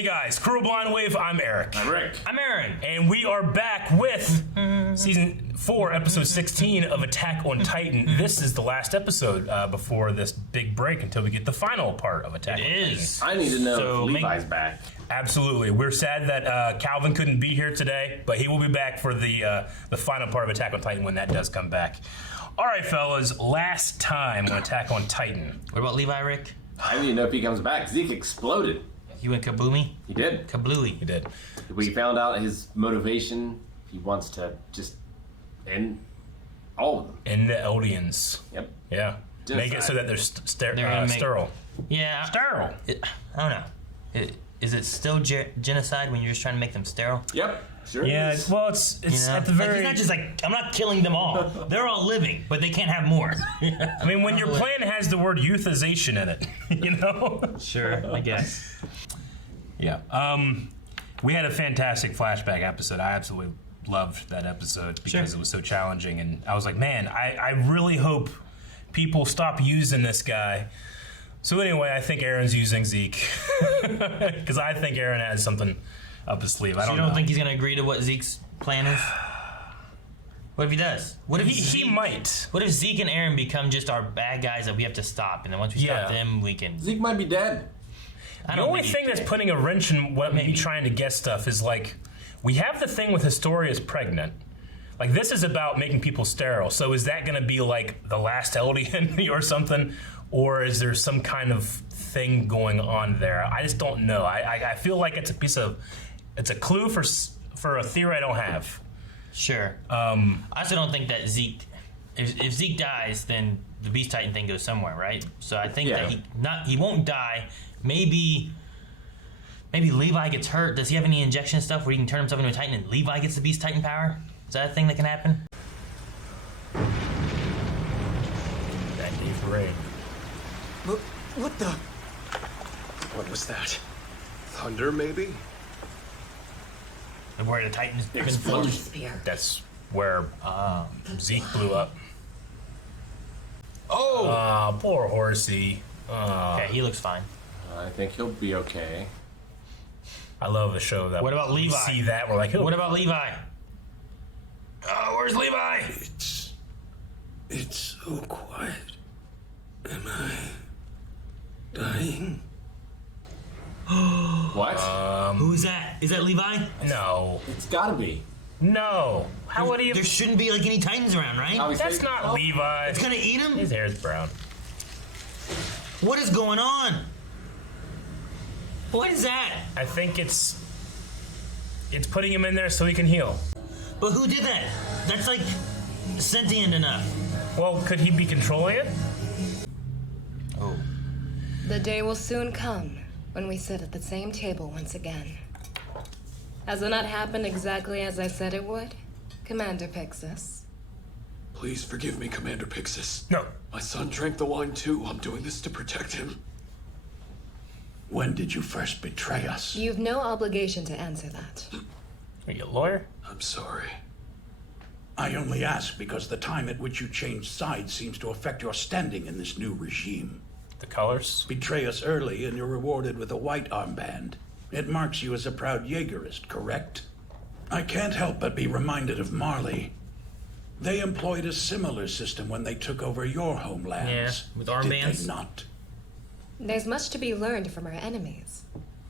Hey guys, Crew Blind Wave, I'm Eric. I'm Rick. I'm Aaron. And we are back with Season 4, Episode 16 of Attack on Titan. This is the last episode before this big break until we get the final part of Attack on Titan. I need to know if Levi's back. Absolutely. We're sad that Calvin couldn't be here today, but he will be back for the final part of Attack on Titan when that does come back. All right, fellas, last time on Attack on Titan. What about Levi, Rick? I need to know if he comes back. Zeke exploded. He went kabloomy? He did. Kablooey. He did. We found out his motivation. He wants to just end all of them. End the Eldians. Yep. Yeah. Genocide. Make it so that they're sterile. Yeah. Sterile. I don't know. Is it still genocide when you're just trying to make them sterile? Yep. Sure Yeah, is. well, it's at the very... Like, he's not just like, I'm not killing them all. They're all living, but they can't have more. I mean, when your plan has the word euthization in it, you know? Sure, I guess. Yeah. We had a fantastic flashback episode. I absolutely loved that episode because it was so challenging. And I was like, man, I really hope people stop using this guy. So anyway, I think Aaron's using Zeke. Because I think Aaron has something up his sleeve. I don't know. You don't think he's going to agree to what Zeke's plan is? What if he does? What if he might. What if Zeke and Aaron become just our bad guys that we have to stop, and then once we stop them, we can... Zeke might be dead. The only thing that's putting a wrench in what me trying to get stuff is, like, we have the thing with Historia's pregnant. Like, this is about making people sterile. So is that going to be, like, the last Eldian or something? Or is there some kind of thing going on there? I just don't know. I feel like it's a clue for a theory I don't have. Sure. I also don't think that Zeke, if Zeke dies, then the Beast Titan thing goes somewhere, right? So I think that he won't die. Maybe Levi gets hurt. Does he have any injection stuff where he can turn himself into a Titan and Levi gets the Beast Titan power? Is that a thing that can happen? That day for rain. What the? What was that? Thunder, maybe? And where the Titans Explosion. That's where Zeke blew up. Oh! Poor Horsey. Okay, he looks fine. I think he'll be okay. I love the show that. What about we Levi? see that we're like, What about Levi? Where's Levi? It's so quiet. Am I dying? What? Who's that? Is that Levi? No, It's gotta be. no. How would he? There shouldn't be like any Titans around, right? That's not Levi. It's gonna eat him? His hair's brown. What is going on? What is that? I think it's putting him in there so he can heal. But who did that? That's like sentient enough. Well, could he be controlling it? Oh. The day will soon come when we sit at the same table once again. Has it not happened exactly as I said it would, Commander Pixis? Please forgive me, Commander Pixis. No. My son drank the wine too. I'm doing this to protect him. When did you first betray us? You've no obligation to answer that. Are you a lawyer? I'm sorry. I only ask because the time at which you changed sides seems to affect your standing in this new regime. The colors? Betray us early and you're rewarded with a white armband. It marks you as a proud Jaegerist, correct? I can't help but be reminded of Marley. They employed a similar system when they took over your homelands. Yeah, with Did armbands. they not? There's much to be learned from our enemies.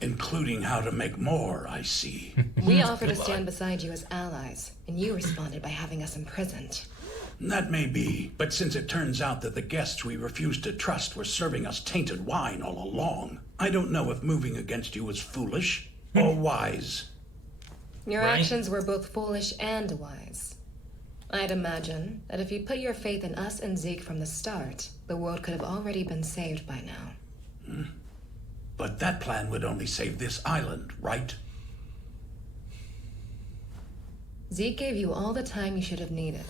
Including how to make more, I see. We offered to stand beside you as allies, and you responded by having us imprisoned. That may be, but since it turns out that the guests we refused to trust were serving us tainted wine all along, I don't know if moving against you was foolish or wise. Your Right. actions were both foolish and wise. I'd imagine that if you put your faith in us and Zeke from the start, the world could have already been saved by now. But that plan would only save this island, right? Zeke gave you all the time you should have needed.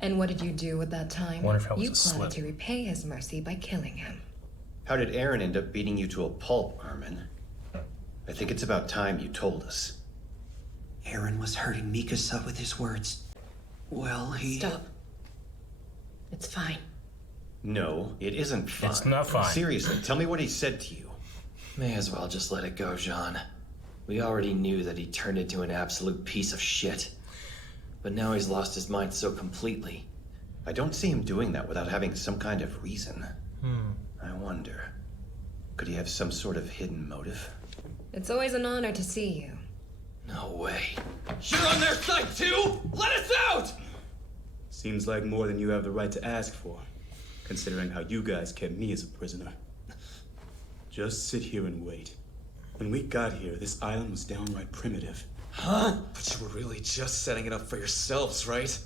And what did you do with that time? Wonder if that was You a plotted slip. to repay his mercy by killing him. How did Aaron end up beating you to a pulp, Armin? I think it's about time you told us. Aaron was hurting Mikasa with his words. Well, he... Stop. It's fine. No, it isn't fine. It's not fine. Seriously, tell me what he said to you. May as well just let it go, Jean. We already knew that he turned into an absolute piece of shit. But now he's lost his mind so completely. I don't see him doing that without having some kind of reason. I wonder, could he have some sort of hidden motive? It's always an honor to see you. No way. You're on their side too? Let us out! Seems like more than you have the right to ask for, considering how you guys kept me as a prisoner. Just sit here and wait. When we got here, this island was downright primitive. Huh? But you were really just setting it up for yourselves, right?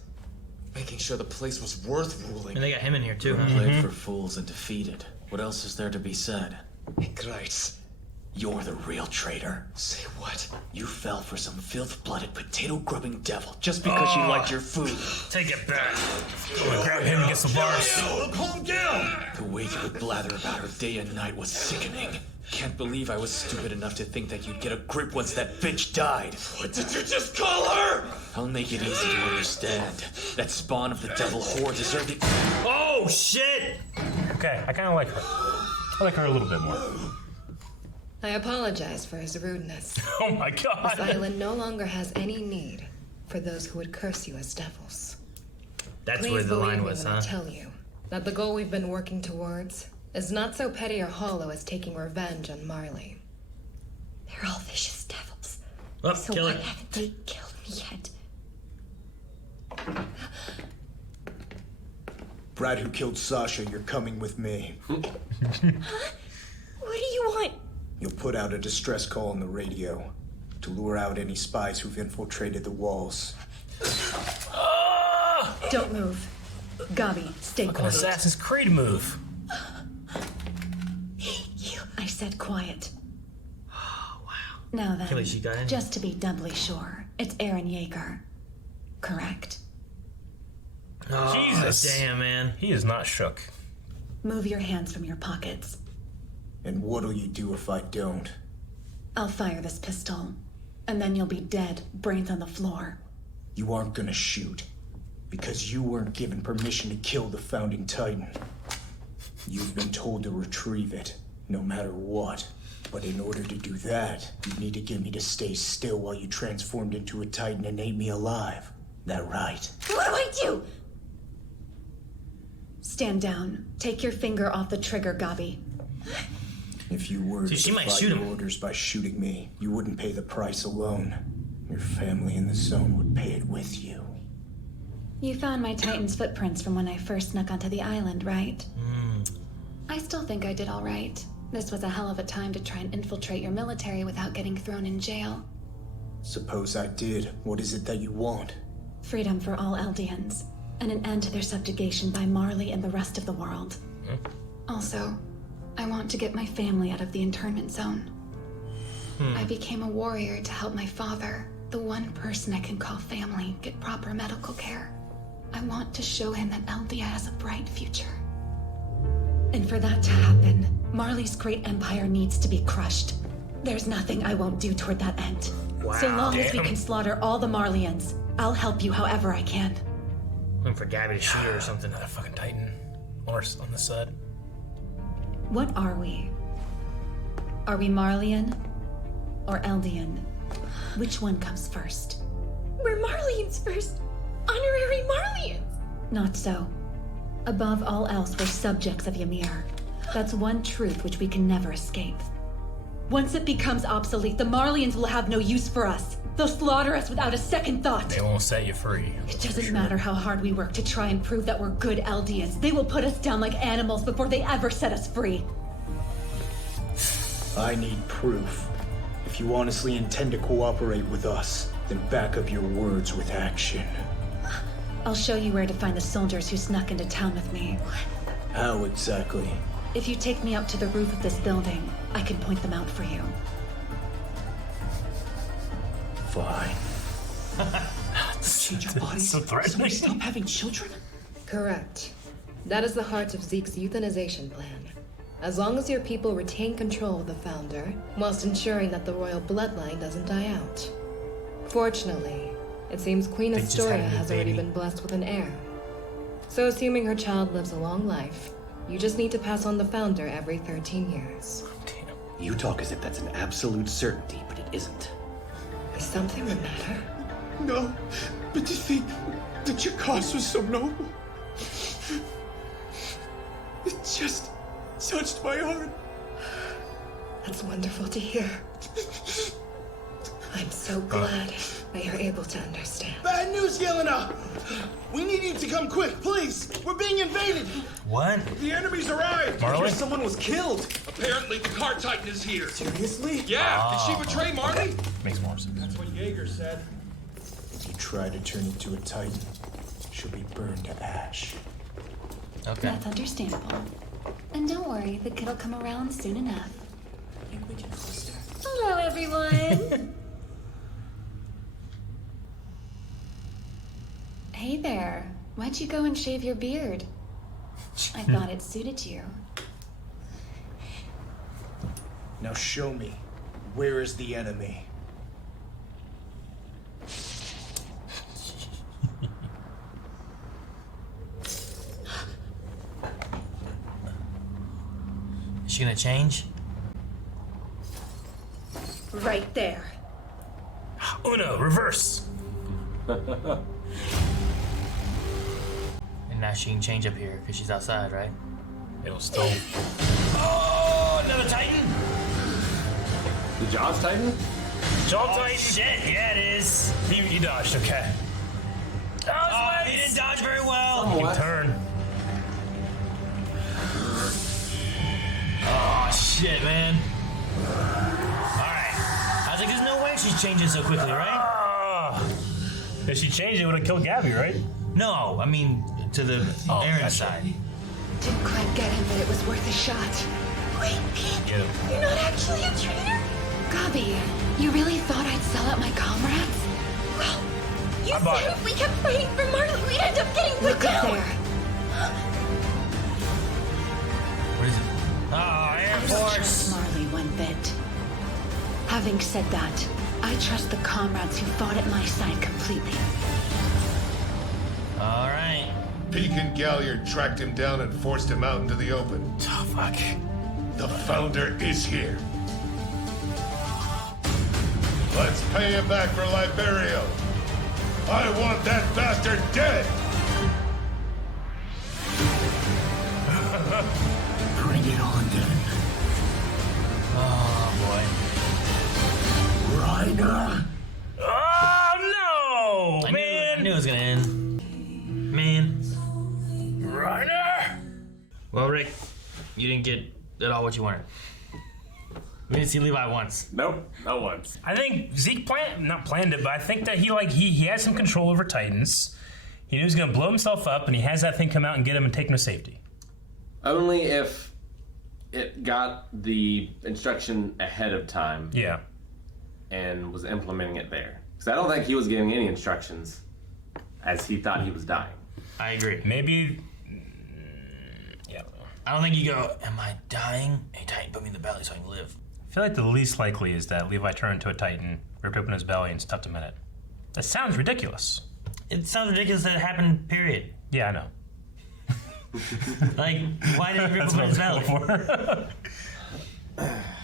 Making sure the place was worth ruling. And they got him in here too. Played for fools and defeated. What else is there to be said? Hey, Christ. You're the real traitor. Say what? You fell for some filth-blooded, potato-grubbing devil just because you liked your food. Take it back. I'm gonna grab him and get some bars. Calm down! The way you would blather about her day and night was sickening. Can't believe I was stupid enough to think that you'd get a grip once that bitch died. What did you just call her? I'll make it easy to understand. That spawn of the devil whore deserved it. Oh shit! Okay, I kind of like her. I like her a little bit more. I apologize for his rudeness. Oh my This god. island no longer has any need for those who would curse you as devils. That's Please where the believe line me was, when huh? I tell you that the goal we've been working towards is not so petty or hollow as taking revenge on Marley. They're all vicious devils. Oh, So kill why it. haven't they killed me yet? Brad who killed Sasha, you're coming with me. What do you want? You'll put out a distress call on the radio to lure out any spies who've infiltrated the walls. Don't move. Gabi, stay An quiet. Assassin's Creed move. I said quiet. Oh wow. Now then, At least she got in. just to be doubly sure, it's Aaron Yeager. Correct. Oh, Jesus. damn, man. He is not shook. Move your hands from your pockets. And what'll you do if I don't? I'll fire this pistol, and then you'll be dead, brains on the floor. You aren't gonna shoot, because you weren't given permission to kill the Founding Titan. You've been told to retrieve it, no matter what. But in order to do that, you need to get me to stay still while you transformed into a Titan and ate me alive. That right? What do I do? Stand down. Take your finger off the trigger, Gabi. If you were See, to she might defy shoot your him. orders by shooting me, you wouldn't pay the price alone. Your family in the zone would pay it with you. You found my Titan's footprints from when I first snuck onto the island, right? I still think I did all right. This was a hell of a time to try and infiltrate your military without getting thrown in jail. Suppose I did. What is it that you want? Freedom for all Eldians, and an end to their subjugation by Marley and the rest of the world. Also, I want to get my family out of the internment zone. I became a warrior to help my father, the one person I can call family, get proper medical care. I want to show him that Eldia has a bright future. And for that to happen, Marley's great empire needs to be crushed. There's nothing I won't do toward that end. So long as we can slaughter all the Marleyans, I'll help you however I can. Looking for Gabi to shoot her or something. Another fucking Titan. Or on the side. What are we? Are we Marleyan or Eldian? Which one comes first? We're Marleyans first. Honorary Marleyans. Not so. Above all else, we're subjects of Ymir. That's one truth which we can never escape. Once it becomes obsolete, the Marleyans will have no use for us. They'll slaughter us without a second thought. They won't set you free. It doesn't matter how hard we work to try and prove that we're good Eldians. They will put us down like animals before they ever set us free. I need proof. If you honestly intend to cooperate with us, then back up your words with action. I'll show you where to find the soldiers who snuck into town with me. How exactly? If you take me up to the roof of this building, I can point them out for you. Fine. Change our bodies so so threatening. we stop having children? Correct. That is the heart of Zeke's euthanization plan. As long as your people retain control of the Founder, whilst ensuring that the royal bloodline doesn't die out. Fortunately, it seems Queen They just had Astoria a new has already baby. been blessed with an heir. So assuming her child lives a long life, you just need to pass on the Founder every 13 years. You talk as if that's an absolute certainty, but it isn't. Is something the matter? No, but to think that your cause was so noble. It just touched my heart. That's wonderful to hear. I'm so glad that you're able to understand. Bad news, Yelena! We need you to come quick, please! We're being invaded! What? The enemy's arrived! Marley? Someone was killed! Apparently the car titan is here! Seriously? Yeah! Did she betray Marley? Makes more sense. That's what Jaeger said. If you try to turn into a titan, she'll be burned to ash. Okay. That's understandable. And don't worry, the kid'll come around soon enough. I think we can trust her. Hello, everyone. Hey there. Why'd you go and shave your beard? I thought it suited you. Now show me. Where is the enemy? Is she gonna change? Right there. Uno, reverse. And now she can change up here because she's outside, right? It'll still. Oh, another Titan! The Jaws Titan? Jaw Oh, Titan. shit, yeah, it is. He dodged, okay. Oh, he didn't dodge very well. He can turn. Oh, shit, man. Alright. I was like, there's no way she's changing so quickly, right? If she changed, it would have killed Gabby, right? No, I mean, to the Aaron side. Didn't quite get him, but it was worth a shot. Wait, Pete, Get him. you're not actually a traitor? Gabi, you really thought I'd sell out my comrades? Well, you I bought said it. if we kept fighting for Marley, we'd end up getting put Look up down. there. What is it? Oh, Air I don't trust Force. Marley one bit. Having said that, I trust the comrades who fought at my side completely. All right. Peak and Galliard tracked him down and forced him out into the open. Oh, fuck. The Founder is here. Let's pay him back for Liberio. I want that bastard dead! Bring it on, then. Oh, boy. Reiner! Oh, no! I Man! knew it was gonna end. Man. Reiner! Well, Rick, you didn't get at all what you wanted. We didn't see Levi once. Nope, not once. I think Zeke not planned it, but I think that he has some control over Titans. He knew he was going to blow himself up, and he has that thing come out and get him and take him to safety. Only if it got the instruction ahead of time. Yeah. And was implementing it there. Because I don't think he was giving any instructions as he thought he was dying. I agree. Maybe. Yeah. I don't think you go, am I dying? Hey, Titan, put me in the belly so I can live. I feel like the least likely is that Levi turned into a Titan, ripped open his belly, and stuffed him in it. That sounds ridiculous. It sounds ridiculous that it happened, period. Yeah, I know. Like, why did he rip open his belly?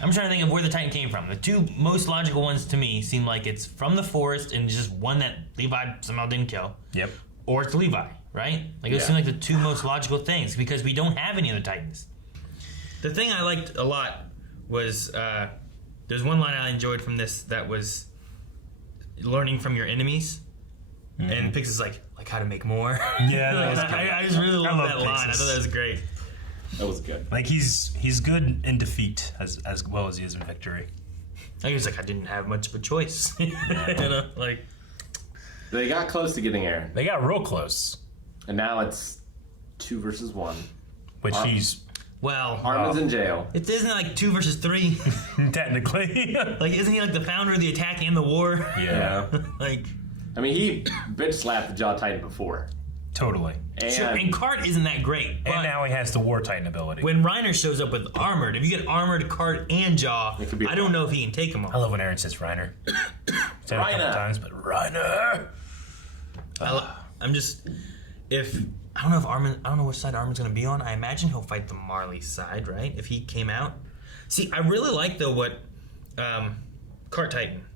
I'm trying to think of where the Titan came from. The two most logical ones to me seem like it's from the forest and just one that Levi somehow didn't kill. Yep. Or it's Levi, right? Like, those seem like the two most logical things because we don't have any other Titans. The thing I liked a lot was there's one line I enjoyed from this that was learning from your enemies. Mm-hmm. And Pix is like how to make more. Yeah, that was good. I just really love that line. I Pixis. thought that was great. That was good. Like he's good in defeat as well as he is in victory. He was like, I didn't have much of a choice. You know, like they got close to getting Aaron. They got real close. And now it's 2 versus 1. Which he's Armin's in jail. It isn't it like 2 versus 3? Technically. Like, isn't he like the founder of the attack and the war? Yeah. Like, I mean, he bitch slapped the Jaw Titan before. Totally. And Cart isn't that great. And now he has the War Titan ability. When Reiner shows up with Armored, if you get Armored, Cart, and Jaw, I don't know if he can take them all. I love when Aaron says Reiner. Said it a couple times, but Reiner. I'm just, I don't know if Armin, I don't know which side Armin's going to be on. I imagine he'll fight the Marley side, right? If he came out. See, I really like though what Cart Titan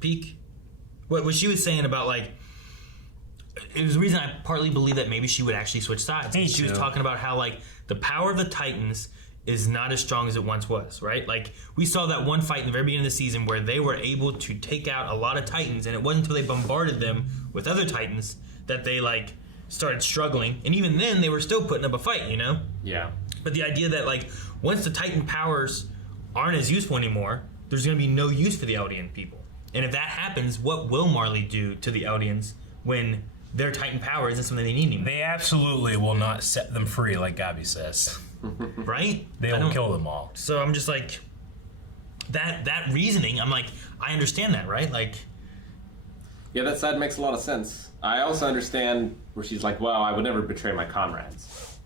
Peak. What she was saying about like. It was the reason I partly believe that maybe she would actually switch sides. She was talking about how like the power of the Titans is not as strong as it once was, right? Like we saw that one fight in the very beginning of the season where they were able to take out a lot of Titans, and it wasn't until they bombarded them with other Titans that they like started struggling. And even then, they were still putting up a fight, you know? Yeah. But the idea that like once the Titan powers aren't as useful anymore, there's going to be no use for the Eldian people. And if that happens, what will Marley do to the Eldians when their Titan power isn't something they need anymore? They absolutely will not set them free, like Gabi says. Right? They will kill them all. So I'm just like, that reasoning, I'm like, I understand that, right? Like, yeah, that side makes a lot of sense. I also understand where she's like, well, I would never betray my comrades.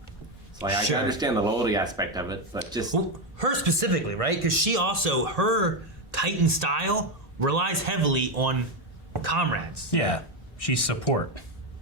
It's like, I can understand the loyalty aspect of it, but just... Well, her specifically, right? Because she also, her Titan style relies heavily on comrades. Yeah, she's support.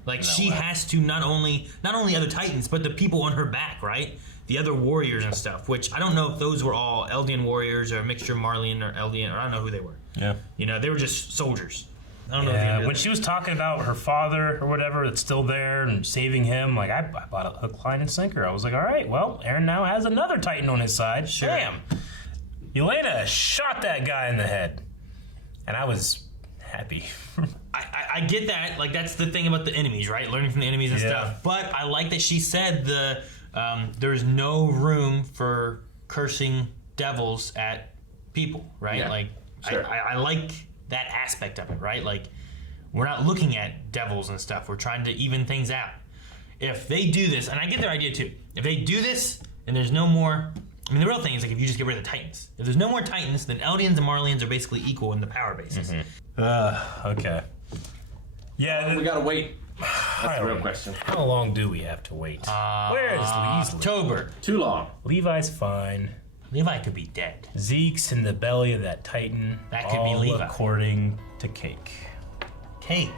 Like she has to not only other Titans, but the people on her back, right? The other warriors and stuff. Which I don't know if those were all Eldian warriors or a mixture of Marleyan or Eldian, or I don't know who they were. Yeah, you know, they were just soldiers. I don't know. Yeah, when she was talking about her father or whatever that's still there and saving him, like I bought a hook, line, and sinker. I was like, all right, well, Aaron now has another Titan on his side. Sure. Damn, Yelena shot that guy in the head, and I was happy. I get that. Like that's the thing about the enemies, right? Learning from the enemies and stuff. But I like that she said there's no room for cursing devils at people, right? Yeah, like sure. I like that aspect of it, right? Like we're not looking at devils and stuff. We're trying to even things out. If they do this, and I get their idea too. If they do this and there's no more, I mean the real thing is like if you just get rid of the Titans. If there's no more Titans, then Eldians and Marleyans are basically equal in the power basis. Okay. Yeah, we gotta wait. That's the real question. How long do we have to wait? Where is Lee's? October. Too long. Levi's fine. Levi could be dead. Zeke's in the belly of that Titan. That could be Levi. According to Cake. Cake.